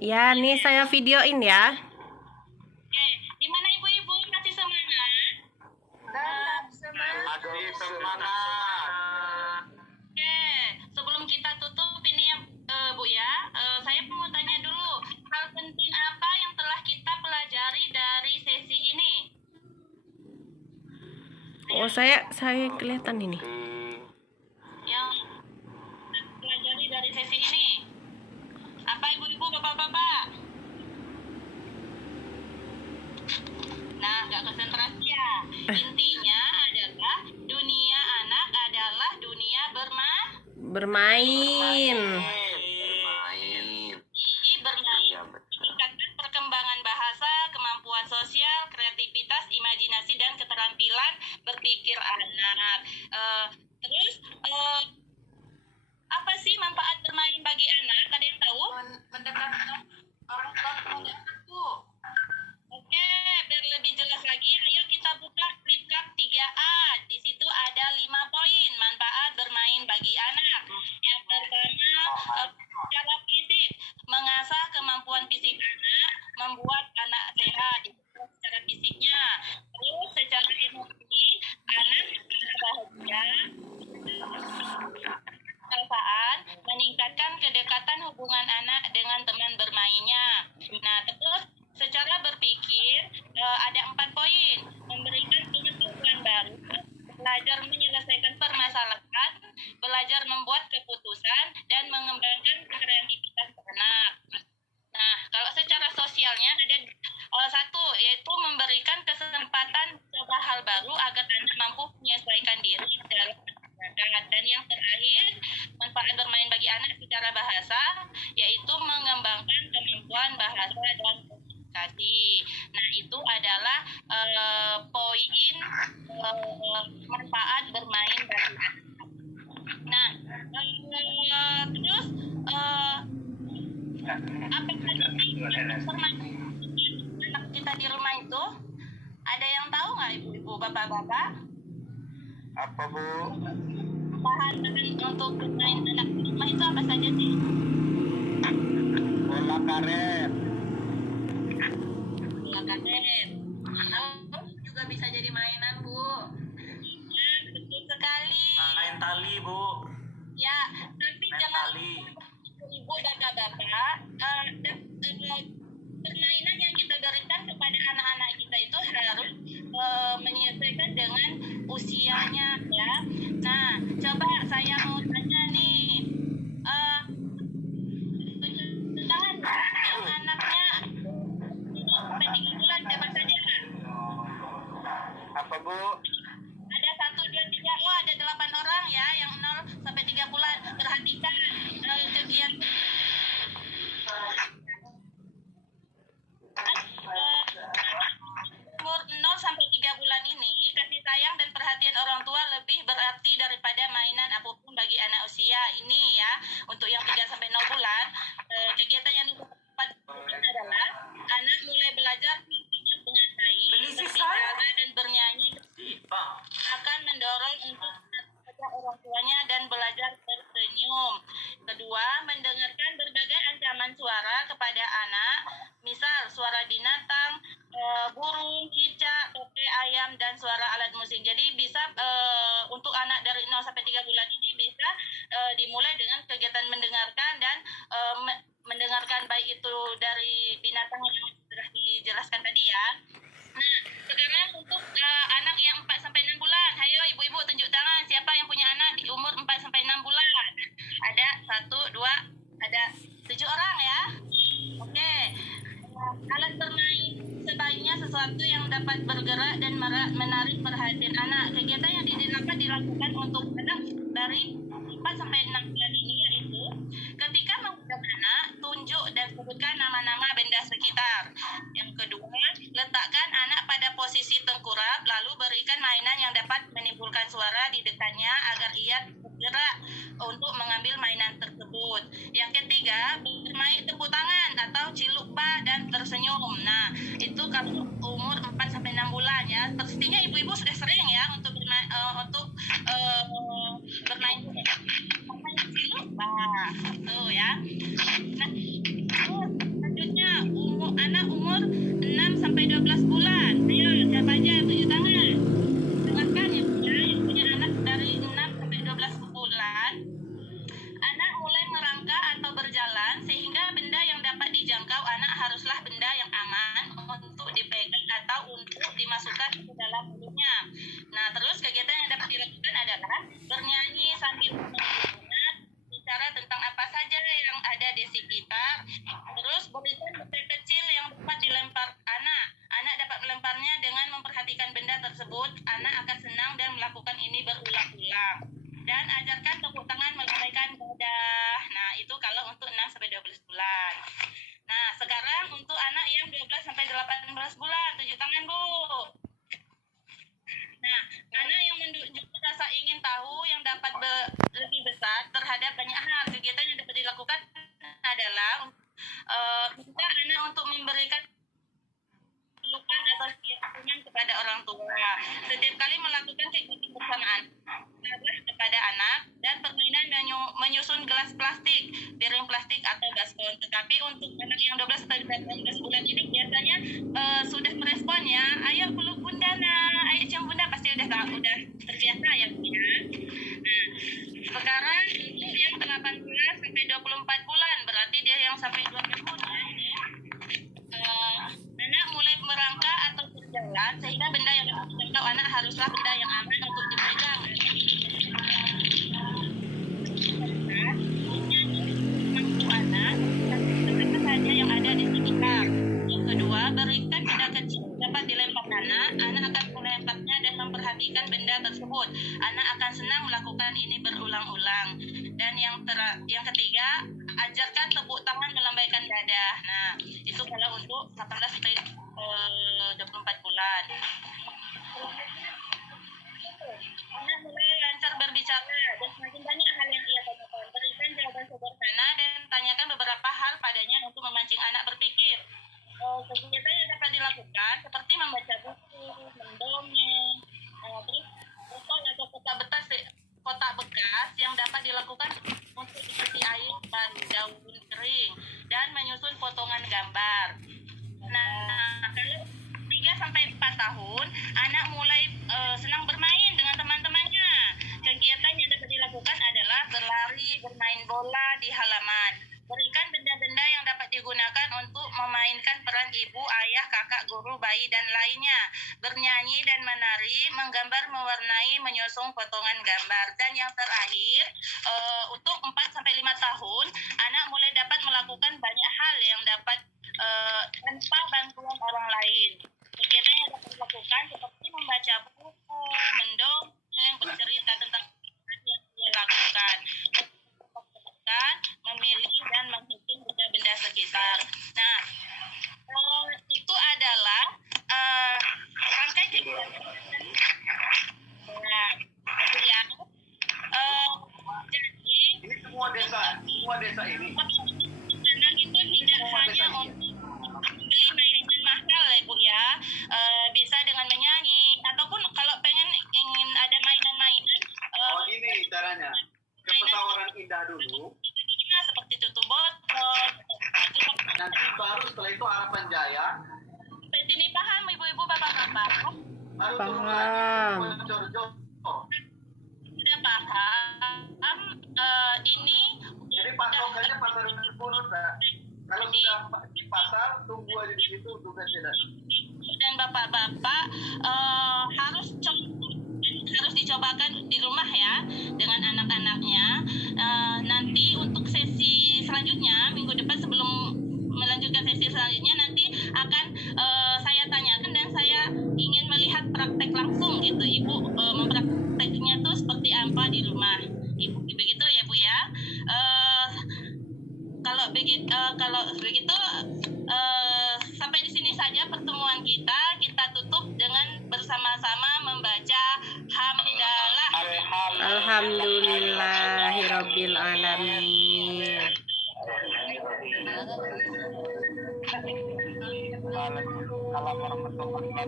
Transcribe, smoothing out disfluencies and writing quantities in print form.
Ya, nih saya videoin ya. Oke, di mana ibu-ibu masih semangat? Tetap semangat. Masih semangat. Oke, sebelum kita tutup ini ya Bu ya, saya mau tanya dulu, hal penting apa yang telah kita pelajari dari sesi ini? Oh, saya kelihatan ini. Yang kita pelajari dari sesi ini, apa ibu-ibu, bapak-bapak? Nah, nggak konsentrasi ya. Intinya adalah dunia anak adalah dunia Bermain. bermain. Meningkatkan perkembangan bahasa, kemampuan sosial, kreativitas, imajinasi, dan keterampilan berpikir anak. Terus apa sih manfaat bermain bagi anak? Ada yang tahu? Mendekatkan orang tua kepada anak tuh. Oke, biar lebih jelas lagi, ayo kita buka flip chart 3A. Di situ ada 5 poin manfaat bermain bagi anak. Yang pertama, secara fisik, mengasah kemampuan fisik anak, membuat anak sehat. Itu secara fisiknya. Terus secara emosi, anak bahagia, perasaan, meningkatkan kedekatan hubungan anak dengan teman bermainnya. Nah, terus secara berpikir ada 4 poin, memberikan pengetahuan baru, belajar menyelesaikan permasalahan, belajar membuat keputusan, dan mengembangkan kreativitas anak. Nah, kalau secara sosialnya ada satu, yaitu memberikan kesempatan mencoba hal baru agar anak mampu menyesuaikan diri dalam masyarakat. Dan yang terakhir, manfaat bermain bagi anak secara bahasa, yaitu mengembangkan kemampuan bahasa dan komunikasi. Nah, itu adalah poin manfaat bermain bagi anak. Nah, terus apa saja sih bermain anak kita di rumah itu? Ada yang tahu nggak ibu-ibu, bapak-bapak? Apa Bu? Bahan-bahan untuk bermain anak di rumah itu apa saja sih? Bola karet. Bola karet. Lalu juga bisa jadi mainan, Bu. Ya, betul sekali. Main tali Bu. Ya, tapi Main jangan tali. ibu dan bapak, permainan yang kita berikan kepada anak-anak kita itu harus menyesuaikan dengan usianya ya. Nah, coba saya mau tanya nih, tangan yang anaknya sampai 3 bulan siapa saja? Apa Bu? Ada 1, 2, 3, oh ada 8 orang ya yang 0 sampai 3 bulan. Perhatikan kegiatan umur 0 sampai 3 bulan ini, kasih sayang dan perhatian orang tua lebih berarti daripada mainan apapun bagi anak usia ini ya. Untuk yang 3 sampai 0 bulan, kegiatan yang dilakukan adalah anak mulai belajar mengenai, berbicara dan bernyanyi akan mendorong untuk orang tuanya dan belajar tersenyum. Kedua, mendengarkan berbagai ancaman suara kepada anak, misal suara binatang, burung, cicak, toke, ayam, dan suara alat musik. Jadi bisa untuk anak dari 0 sampai 3 bulan ini bisa dimulai dengan kegiatan mendengarkan dan mendengarkan baik itu dari binatang yang sudah dijelaskan tadi ya. Nah, sekarang untuk anak yang 4 sampai 6 bulan, ayo ibu-ibu tunjuk tangan siapa yang punya anak di umur 4 sampai 6 bulan. Ada 1, 2, ada 7 orang ya. Oke. Alat bermain sebaiknya sesuatu yang dapat bergerak dan menarik perhatian anak. Kegiatan yang dilakukan untuk anak dari 4 sampai 6 bulan ini yaitu ketika mengundang anak, tunjuk dan sebutkan nama-nama benda sekitar. Yang kedua, letakkan anak pada posisi tengkurap, lalu berikan mainan yang dapat menimbulkan suara di dekatnya agar ia bergerak untuk mengambil mainan tersebut. Yang ketiga, bermain tepuk tangan atau ciluppa dan tersenyum. Nah, itu kalau umur 4 sampai 6 bulan ya. Pastinya ibu-ibu sudah sering ya untuk bermain cilup Nah, itu ya. Nah, selanjutnya anak umur 6 sampai 12 bulan. Ayo, siapa aja yang tunjuk tangan? Dengarkan ya, yang punya anak dari 6 sampai 12 bulan. Anak mulai merangkak atau berjalan sehingga benda yang dapat dijangkau anak haruslah benda yang aman untuk dipegang atau untuk dimasukkan ke dalam mulutnya. Nah, terus kegiatan yang dapat dilakukan adalah bernyanyi sambil mendengar, bicara tentang apa saja yang ada di sekitar. Terus berikan benda kecil yang dapat dilempar anak. Anak dapat melemparnya dengan memperhatikan benda tersebut. Anak akan senang dan melakukan ini berulang-ulang. Dan ajarkan tepuk tangan melambaikan dadah. Nah, itu kalau untuk 6 sampai 12 bulan. Nah, sekarang untuk anak yang 12 sampai 18 bulan, tunjuk tangan, Bu. Nah, anak yang menunjukkan rasa ingin tahu yang dapat lebih besar terhadap banyak hal. Kegiatan yang dapat dilakukan adalah minta anak untuk memberikan pelukan atau keyakinan kepada orang tua. Setiap kali melakukan kegiatan bersamaan kepada anak dan permainan menyusun gelas plastik, piring plastik atau baskom. Tetapi untuk anak yang 12 sampai 18 bulan ini biasanya sudah merespon ya. Ayo peluk bunda nak, ayo cium bunda, pasti udah terbiasa ya bunda. Nah, sekarang untuk yang 18 sampai 24 bulan, berarti dia yang sampai 2 tahun ya ini. Anak mulai merangkak atau berjalan sehingga benda yang dapat dijangkau anak haruslah benda yang aman untuk dipegang. Anak apa saja yang ada di sekitar. Yang kedua, berikan benda kecil dapat dilempar anak. Anak akan melemparnya dan memperhatikan benda tersebut. Anak akan senang melakukan ini berulang-ulang. Dan yang ketiga, ajarkan tepuk tangan melambaikan dada. Nah, itu kalau untuk 18 sampai 24 bulan. Anak mulai lancar berbicara dan semakin banyak hal yang ia tanyakan. Berikan jawaban sederhana dan tanyakan beberapa hal padanya untuk memancing anak berpikir. Kegiatan yang dapat dilakukan seperti membaca buku, mendongeng, terus botol atau kotak bekas yang dapat dilakukan untuk diisi air dan daun kering dan menyusun potongan gambar. Nah, kalau 3 sampai 4 tahun, anak mulai senang bermain dengan teman-temannya. Kegiatan yang dapat dilakukan adalah berlari, bermain bola di halaman. Berikan benda-benda yang dapat digunakan untuk memainkan peran ibu, ayah, kakak, guru, bayi, dan lainnya. Bernyanyi dan menari, menggambar, mewarnai, menyusun potongan gambar. Dan yang terakhir, untuk 4 sampai 5 tahun, anak mulai dapat melakukan banyak hal yang dapat tanpa bantuan orang lain. Kegiatan yang dapat dilakukan seperti membaca buku, mendongeng, bercerita tentang yang dia lakukan, memilih dan menghitung benda-benda sekitar. Nah, itu adalah rangkaian kegiatan. Nah, kemudian jadi Ini semua desa ini. anak itu tidak hanya untuk beli mainan mahal ya Bu ya, bisa dengan menyanyi ataupun kalau ingin ada mainan-mainan. Ini caranya. Ke pesawaran indah dulu. Seperti tutup botol. Nanti baru setelah itu harapan jaya. Sampai sini paham ibu-ibu bapak-bapak? Baru turun Paham. lagi. Bocor-bocor. Sudah paham? Ini Jadi patokannya pasar Cipunut, Kak. Kalau sudah di pasar, tunggu aja di situ tugas tidak. dan bapak-bapak harus dicobakan di rumah ya dengan anak-anaknya. Nanti untuk sesi selanjutnya minggu depan sebelum melanjutkan sesi selanjutnya nanti akan saya tanyakan dan saya ingin melihat praktek langsung gitu ibu, memprakteknya tuh seperti apa di rumah ibu, begitu ya Bu ya. Kalau begitu sampai di sini saja pertemuan kita tutup dengan bersama-sama membaca hamdalah. Alhamdulillahirabbil alamin. Waalaikumsalam warahmatullahi wabarakatuh.